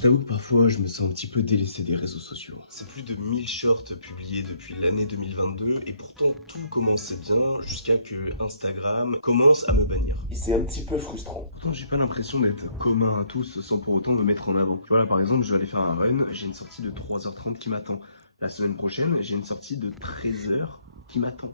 Je t'avoue que parfois, je me sens un petit peu délaissé des réseaux sociaux. C'est plus de 1000 shorts publiés depuis l'année 2022 et pourtant tout commençait bien jusqu'à que Instagram commence à me bannir. Et c'est un petit peu frustrant. Pourtant, j'ai pas l'impression d'être commun à tous sans pour autant me mettre en avant. Tu vois, là par exemple, je vais aller faire un run, j'ai une sortie de 3h30 qui m'attend. La semaine prochaine, j'ai une sortie de 13h qui m'attend.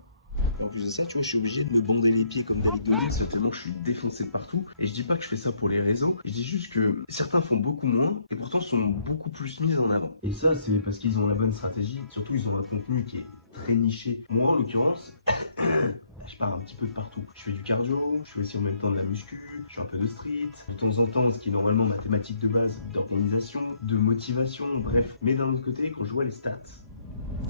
Et en plus de ça, tu vois, je suis obligé de me bander les pieds comme David Goggins, tellement je suis défoncé de partout. Et je dis pas que je fais ça pour les réseaux, je dis juste que certains font beaucoup moins et pourtant sont beaucoup plus mis en avant. Et ça, c'est parce qu'ils ont la bonne stratégie. Surtout, ils ont un contenu qui est très niché. Moi, en l'occurrence, je pars un petit peu de partout. Je fais du cardio, je fais aussi en même temps de la muscu, je fais un peu de street, de temps en temps, ce qui est normalement ma thématique de base, d'organisation, de motivation, bref. Mais d'un autre côté, quand je vois les stats,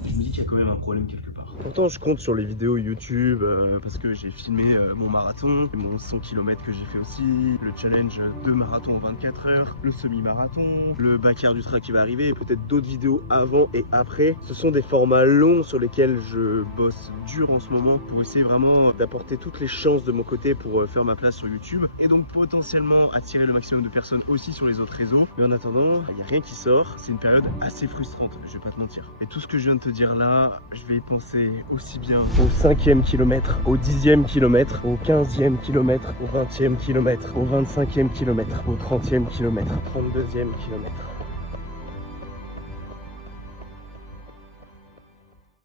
je me dis qu'il y a quand même un problème quelque part. Pourtant, je compte sur les vidéos YouTube parce que j'ai filmé mon marathon, mon 100 km que j'ai fait aussi, le challenge de marathon en 24 heures, le semi-marathon, le Bakar d'Ultra qui va arriver, et peut-être d'autres vidéos avant et après. Ce sont des formats longs sur lesquels je bosse dur en ce moment pour essayer vraiment d'apporter toutes les chances de mon côté pour faire ma place sur YouTube et donc potentiellement attirer le maximum de personnes aussi sur les autres réseaux. Mais en attendant, il n'y a rien qui sort. C'est une période assez frustrante, je vais pas te mentir. Et tout ce que je viens de te dire là, je vais y penser aussi bien au 5e kilomètre, au 10e kilomètre, au 15e kilomètre, au 20e kilomètre, au 25e kilomètre, au 30e kilomètre, au 32e kilomètre.